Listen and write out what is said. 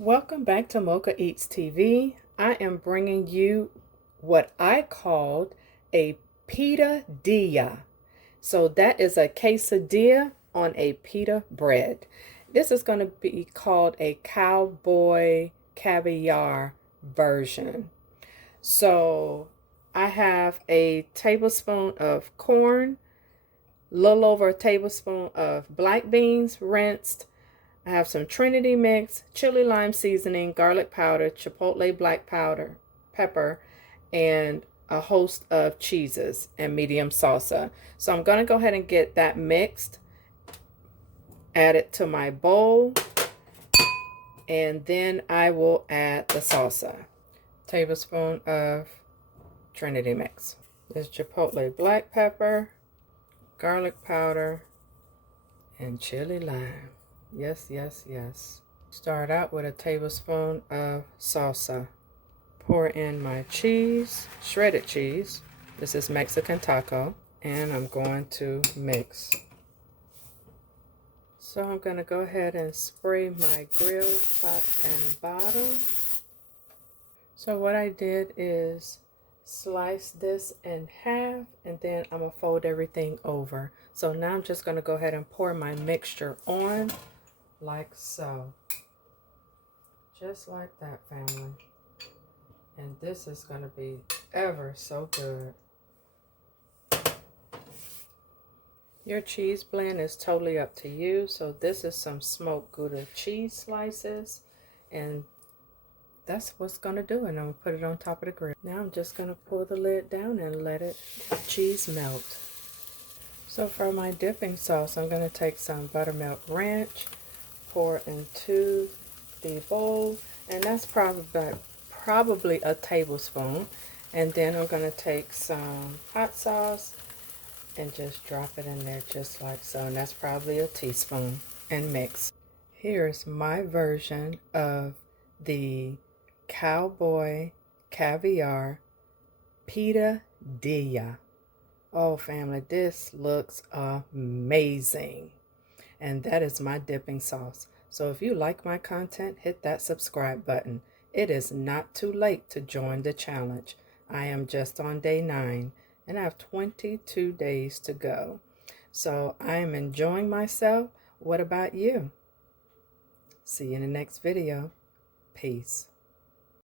Welcome back to Mochaeatstv. I am bringing you what I called a pitadilla. So that is a quesadilla on a pita bread. This is going to be called a cowboy caviar version. So I have a tablespoon of corn, a little over a tablespoon of black beans rinsed. I have some Trinity mix, chili lime seasoning, garlic powder, chipotle black powder, pepper, and a host of cheeses and medium salsa. So I'm going to go ahead and get that mixed, add it to my bowl, and then I will add the salsa. Tablespoon of Trinity mix. There's chipotle black pepper, garlic powder, and chili lime. Yes, yes, yes. Start out with a tablespoon of salsa. Pour in my cheese, shredded cheese. This is Mexican taco. And I'm going to mix. So I'm going to go ahead and spray my grill top and bottom. So what I did is slice this in half, and then I'm going to fold everything over. So now I'm just going to go ahead and pour my mixture on. Like so. Just like that, family. And this is going to be ever so good. Your cheese blend is totally up to you. So this is some smoked Gouda cheese slices. And that's what's going to do it. And I'm going to put it on top of the grill. Now I'm just going to pull the lid down and let cheese melt. So for my dipping sauce, I'm going to take some buttermilk ranch, pour into the bowl, and that's probably a tablespoon. And then I'm going to take some hot sauce and just drop it in there just like so, and that's probably a teaspoon, and mix. Here's my version of the cowboy caviar pitadilla. Oh family, this looks amazing. And that is my dipping sauce. So if you like my content, hit that subscribe button. It is not too late to join the challenge. I am just on day 9 and I have 22 days to go. So I am enjoying myself. What about you? See you in the next video. Peace.